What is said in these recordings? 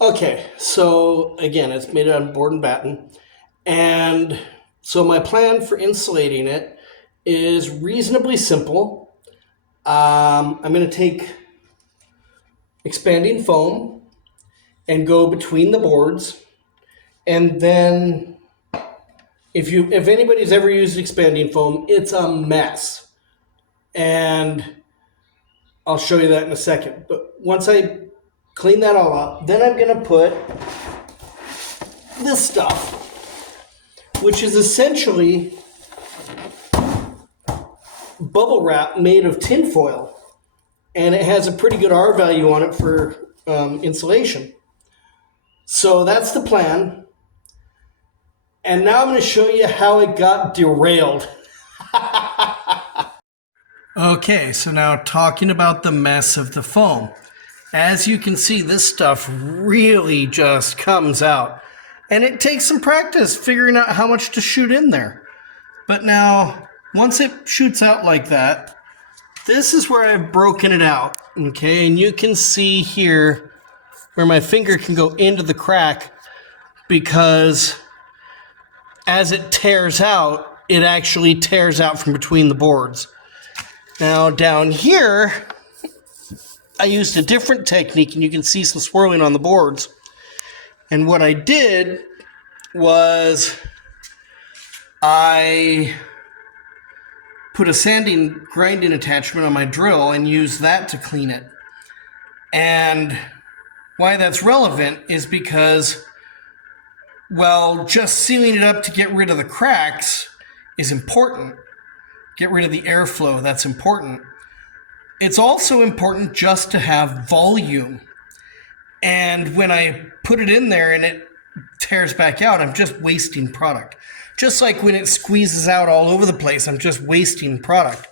Okay, so again, it's made out of board and batten. And so my plan for insulating it is reasonably simple. I'm going to take expanding foam and go between the boards. And then if anybody's ever used expanding foam, it's a mess. And I'll show you that in a second. But once I clean that all up, then I'm going to put this stuff, which is essentially bubble wrap made of tin foil. And it has a pretty good R value on it for insulation. So that's the plan. And now I'm going to show you how it got derailed. Okay, so now talking about the mess of the foam. As you can see, this stuff really just comes out. And it takes some practice figuring out how much to shoot in there. But now, once it shoots out like that, this is where I've broken it out. Okay, and you can see here where my finger can go into the crack because as it tears out, it actually tears out from between the boards. Now down here, I used a different technique, and you can see some swirling on the boards. And what I did was I put a sanding grinding attachment on my drill and used that to clean it. And why that's relevant is because, well, just sealing it up to get rid of the cracks is important. Get rid of the airflow, that's important. It's also important just to have volume. And when I put it in there and it tears back out, I'm just wasting product. Just like when it squeezes out all over the place, I'm just wasting product.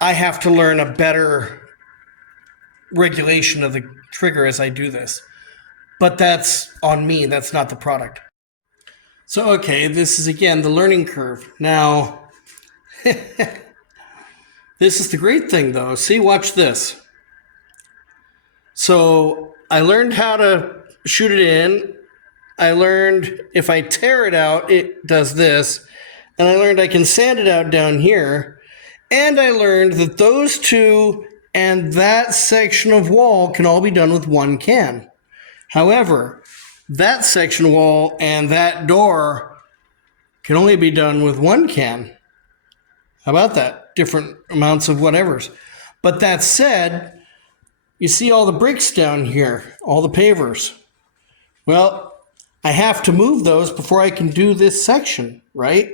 I have to learn a better regulation of the trigger as I do this. But that's on me, that's not the product. So, okay, this is again the learning curve. Now, this is the great thing though. See, watch this. So I learned how to shoot it in. I learned if I tear it out, it does this. And I learned I can sand it out down here. And I learned that those two and that section of wall can all be done with one can. However, that section wall and that door can only be done with one can. How about that? Different amounts of whatevers. But that said, you see all the bricks down here, all the pavers. Well, I have to move those before I can do this section, right?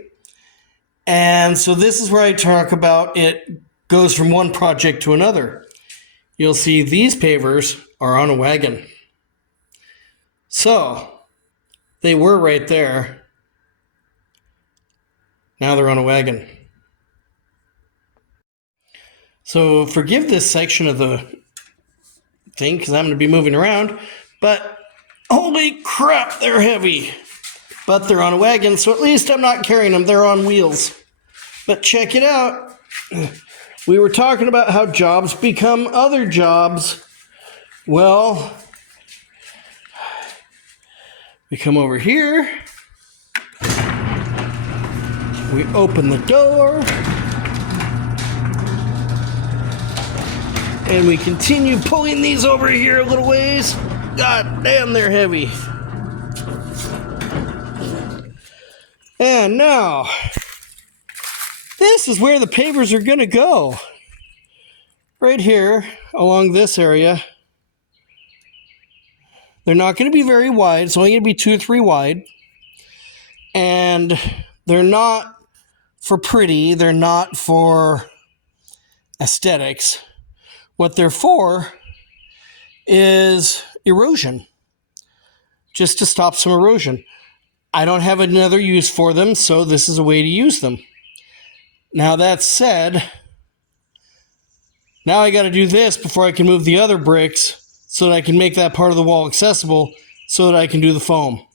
And so this is where I talk about it goes from one project to another. You'll see these pavers are on a wagon. So they were right there. Now they're on a wagon. So forgive this section of the thing because I'm going to be moving around, but holy crap, they're heavy. But they're on a wagon, so at least I'm not carrying them. They're on wheels. But check it out. We were talking about how jobs become other jobs. Well, we come over here. We open the door. And we continue pulling these over here a little ways. God damn, they're heavy. And now, this is where the pavers are going to go. Right here, along this area. They're not going to be very wide. It's only going to be 2 or 3 wide. And they're not for pretty. They're not for aesthetics. What they're for is erosion. Just to stop some erosion. I don't have another use for them, so this is a way to use them. Now that said, now I got to do this before I can move the other bricks so that I can make that part of the wall accessible so that I can do the foam.